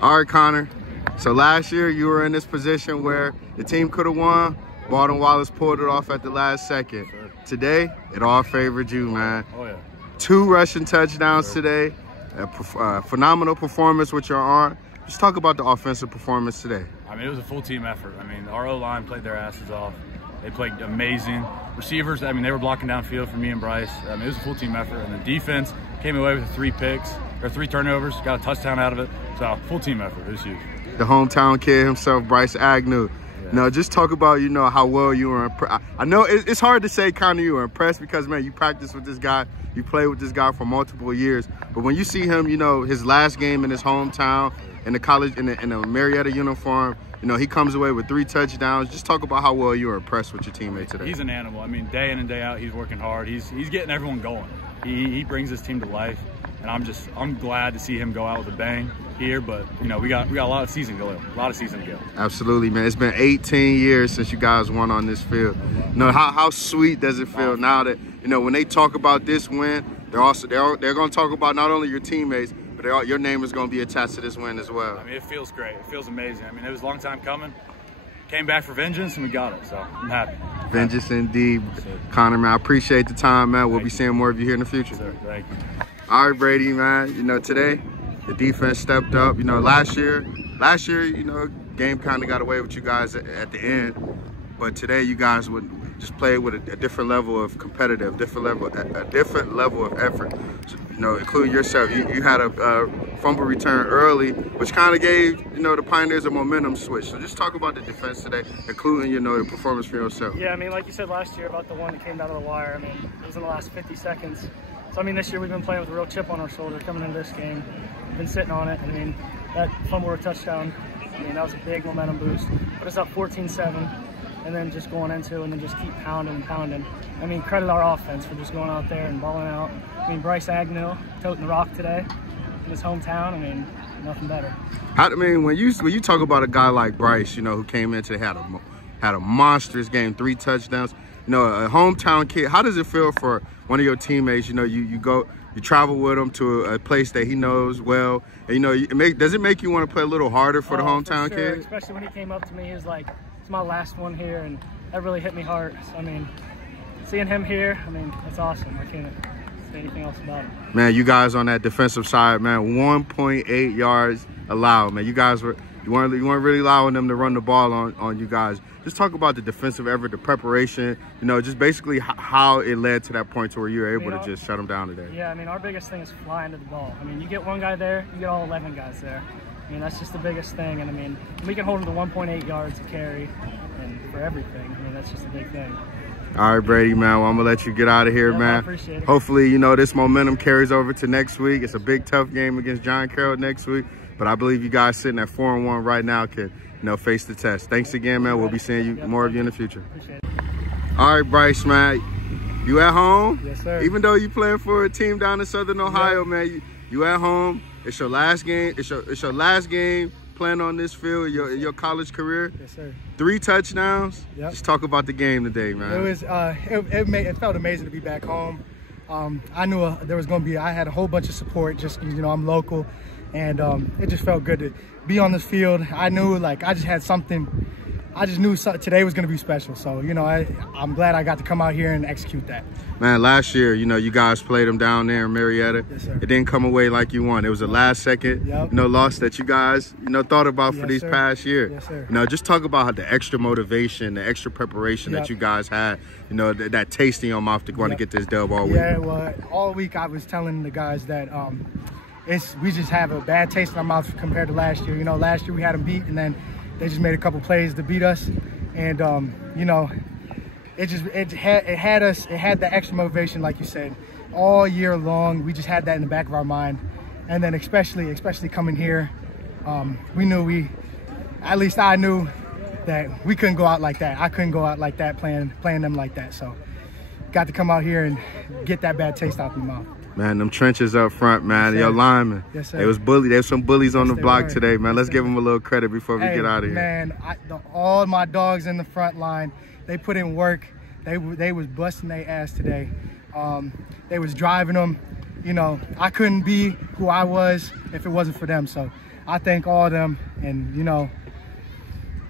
All right, Connor. So last year you were in this position where the team could have won. Waddle and Wallace pulled it off at the last second. Sure. Today, it all favored you, man. Oh, yeah. 2 rushing touchdowns today. A phenomenal performance with your arm. Just talk about the offensive performance today. I mean, it was a full team effort. I mean, our O-line played their asses off. They played amazing. Receivers, I mean, they were blocking downfield for me and Bryce. I mean, it was a full team effort. And the defense came away with 3 picks, or 3 turnovers, got a touchdown out of it. So, full team effort. It was huge. The hometown kid himself, Bryce Agnew. Yeah. No, just talk about, you know, how well you were impressed. I know it's hard to say kind of you were impressed because, man, you practiced with this guy. You played with this guy for multiple years. But when you see him, you know, his last game in his hometown, in the college, in the Marietta uniform, you know, he comes away with 3 touchdowns. Just talk about how well you were impressed with your teammate today. He's an animal. I mean, day in and day out, he's working hard. He's getting everyone going. He brings his team to life. And I'm glad to see him go out with a bang here, but you know, we got a lot of season to go. Absolutely, man. It's been 18 years since you guys won on this field. You know, how sweet does it feel now that, you know, when they talk about this win, they're going to talk about not only your teammates, but your name is going to be attached to this win as well. I mean, it feels great. It feels amazing. I mean, it was a long time coming. Came back for vengeance and we got it. So I'm happy. Vengeance indeed, Connor, man. I appreciate the time, man. We'll be seeing more of you here in the future. Yes, sir. Thank you. All right, Brady, man. You know, today the defense stepped up. You know, last year, you know, game kind of got away with you guys at the end, but today you guys would just play with a different level of a different level of effort. So, you know, including yourself. You had a fumble return early, which kind of gave, you know, the Pioneers a momentum switch. So just talk about the defense today, including, you know, the performance for yourself. Yeah, I mean, like you said last year about the one that came down to the wire. I mean, it was in the last 50 seconds. So, I mean, this year we've been playing with a real chip on our shoulder coming into this game. We've been sitting on it. I mean, that fumble or touchdown, I mean, that was a big momentum boost. Put us up 14-7, and then just going into and then just keep pounding and pounding. I mean, credit our offense for just going out there and balling out. I mean, Bryce Agnew toting the rock today in his hometown. I mean, nothing better. I mean, when you talk about a guy like Bryce, you know, who came in today, had a monstrous game, 3 touchdowns. You know, a hometown kid. How does it feel for one of your teammates? You know, you travel with him to a place that he knows well. And, you know, does it make you want to play a little harder for the hometown for sure. kid? Especially when he came up to me, he was like, "It's my last one here," and that really hit me hard. So, I mean, seeing him here, I mean, it's awesome. I can't say anything else about it. Man, you guys on that defensive side, man, 1.8 yards allowed, man. You weren't really allowing them to run the ball on you guys. Just talk about the defensive effort, the preparation, you know, just basically how it led to that point to where you were able to just shut them down today. Yeah, I mean, our biggest thing is flying to the ball. I mean, you get one guy there, you get all 11 guys there. I mean, that's just the biggest thing. And I mean, we can hold them to 1.8 yards to carry and for everything. I mean, that's just a big thing. All right, Brady, man. Well, I'm going to let you get out of here, man. I appreciate it. Hopefully, you know, this momentum carries over to next week. It's a big, tough game against John Carroll next week. But I believe you guys sitting at 4-1 right now can, you know, face the test. Thanks again, man. We'll be seeing more of you in the future. Appreciate it. All right, Bryce, man. You at home? Yes, sir. Even though you playing for a team down in Southern Ohio, man, you at home. It's your last game. It's your last game playing on this field in your college career. Yes, sir. 3 touchdowns. Yep. Just talk about the game today, man. It was it felt amazing to be back home. I knew there was going to be. I had a whole bunch of support. Just, you know, I'm local, and it just felt good to be on this field. I knew, like, I just had something. I just knew today was going to be special. So, you know, I'm glad I got to come out here and execute that. Man, last year, you know, you guys played them down there in Marietta. Yes, sir. It didn't come away like you won. It was a last second, you know, loss that you guys, you know, thought about for these past year. Yes, sir. You know, just talk about how the extra motivation, the extra preparation that you guys had, you know, that taste in your mouth to want to get this dub all week. Yeah, well, all week I was telling the guys that we just have a bad taste in our mouth compared to last year. You know, last year we had them beat, and then they just made a couple plays to beat us. And, you know, it had the extra motivation, like you said, all year long. We just had that in the back of our mind. And then especially coming here, we knew at least I knew that we couldn't go out like that. I couldn't go out like that playing them like that. So got to come out here and get that bad taste out of my mouth. Man, them trenches up front, man. Yes, your linemen. Yes, sir. There was some bullies on the block today, man. Let's give them a little credit before we get out of here. Man, all my dogs in the front line, they put in work. They was busting their ass today. They was driving them. You know, I couldn't be who I was if it wasn't for them. So I thank all of them, and you know,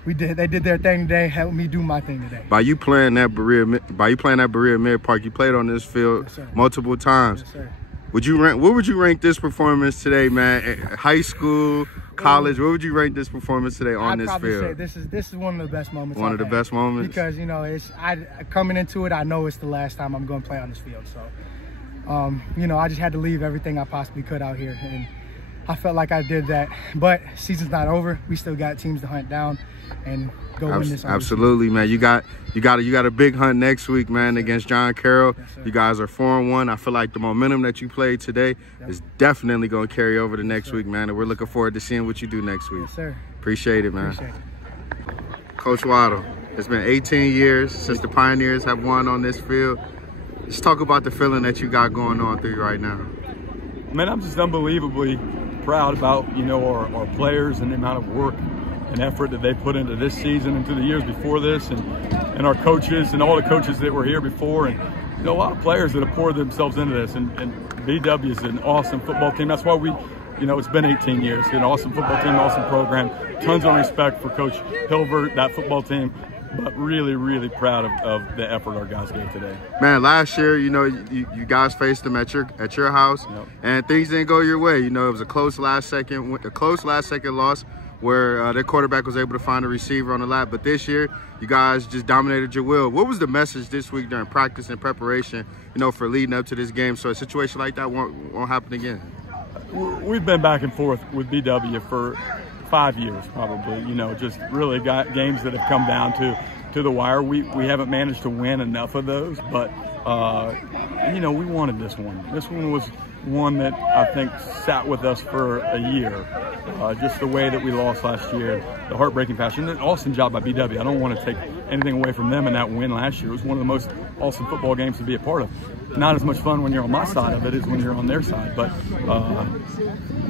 they did their thing today, helped me do my thing today. By you playing that Berea Mid Park, you played on this field multiple times. Yes, sir. What would you rank this performance today, man? High school, college, what would you rank this performance today on this field? I'd probably say this is one of the best moments. One of the best moments? Because, you know, coming into it, I know it's the last time I'm going to play on this field. So, you know, I just had to leave everything I possibly could out here, and I felt like I did that. But season's not over. We still got teams to hunt down and go win this. Absolutely, man. You got a big hunt next week, man, against John Carroll. Yes, you guys are 4-1. I feel like the momentum that you played today is definitely going to carry over to next week, man. And we're looking forward to seeing what you do next week. Yes, sir. Appreciate it, man. Appreciate it. Coach Waddle, it's been 18 years since the Pioneers have won on this field. Let's talk about the feeling that you got going on through you right now. Man, I'm just unbelievably proud about, you know, our players and the amount of work and effort that they put into this season and to the years before this, and our coaches and all the coaches that were here before, and you know, a lot of players that have poured themselves into this, and BW is an awesome football team. That's why you know, it's been 18 years. An awesome football team, awesome program. Tons of respect for Coach Hilbert, that football team, but really, really proud of the effort our guys gave today. Man, last year, you know, you guys faced them at your house, and things didn't go your way. You know, it was a close last second loss, where their quarterback was able to find a receiver on the lap. But this year, you guys just dominated your will. What was the message this week during practice and preparation, you know, for leading up to this game, so a situation like that won't happen again? We've been back and forth with BW for 5 years, probably. You know, just really got games that have come down to the wire. We haven't managed to win enough of those, but you know, we wanted this one. This one was one that I think sat with us for a year. Just the way that we lost last year, the heartbreaking fashion. An awesome job by BW. I don't want to take anything away from them in that win last year. It was one of the most awesome football games to be a part of. Not as much fun when you're on my side of it as when you're on their side, but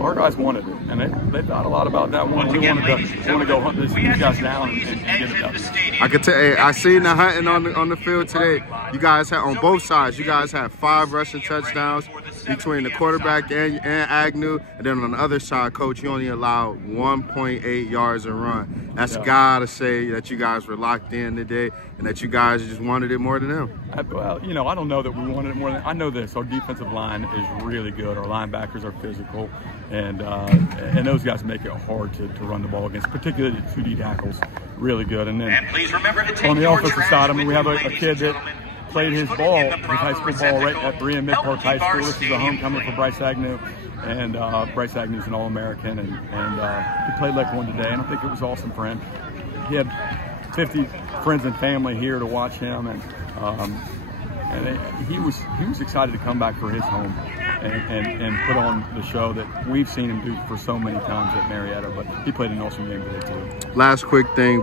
our guys wanted it, and they thought a lot about that one. We wanted to go hunt these guys down and get it done. I could tell. I seen the hunting on the field today. You guys had on both sides. You guys had 5 rushing touchdowns between the quarterback and Agnew, and then on the other side, Coach, you only allowed 1.8 yards a run. That's gotta say that you guys were locked in today, and that you guys just wanted it more than them. Well, you know, I don't know that we wanted it more than. I know this. Our defensive line is really good. Our linebackers are physical, and those guys make it hard to run the ball against, particularly the 2D tackles. Really good. And then on the offensive side, I mean, we have a kid that played his high school ball right at Berea Mid Park High School. This is a homecoming for Bryce Agnew, and Bryce Agnew's an All-American, and he played like one today, and I think it was awesome for him. He had 50 friends and family here to watch him, and he was excited to come back for his home and put on the show that we've seen him do for so many times at Marietta. But he played an awesome game today too. Last quick thing,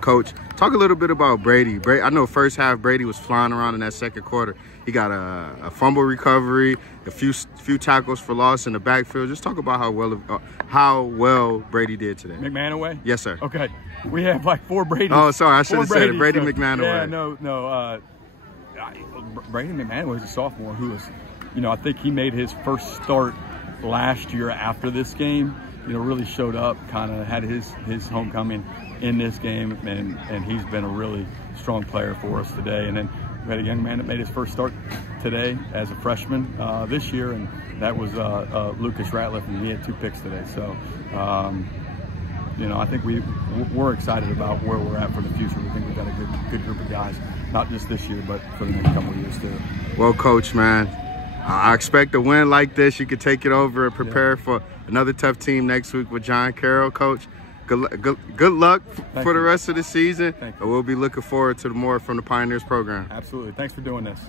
Coach, talk a little bit about Brady. I know first half Brady was flying around in that second quarter. He got a fumble recovery, a few tackles for loss in the backfield. Just talk about how well Brady did today. McManaway? Yes, sir. Okay, we have like 4 Brady. Oh, sorry, I should have said it. Brady McManaway. Yeah, no. Brady McManaway is a sophomore who was, you know, I think he made his first start last year after this game. You know, really showed up, kind of had his homecoming in this game, and he's been a really strong player for us today. And then we had a young man that made his first start today as a freshman this year, and that was Lucas Ratliff, and he had 2 picks today. So, you know, I think we're excited about where we're at for the future. We think we've got a good group of guys, not just this year, but for the next couple of years too. Well, Coach, man, I expect a win like this. You could take it over and prepare for another tough team next week with John Carroll. Coach, good luck for the rest of the season. Thank you. We'll be looking forward to more from the Pioneers program. Absolutely. Thanks for doing this.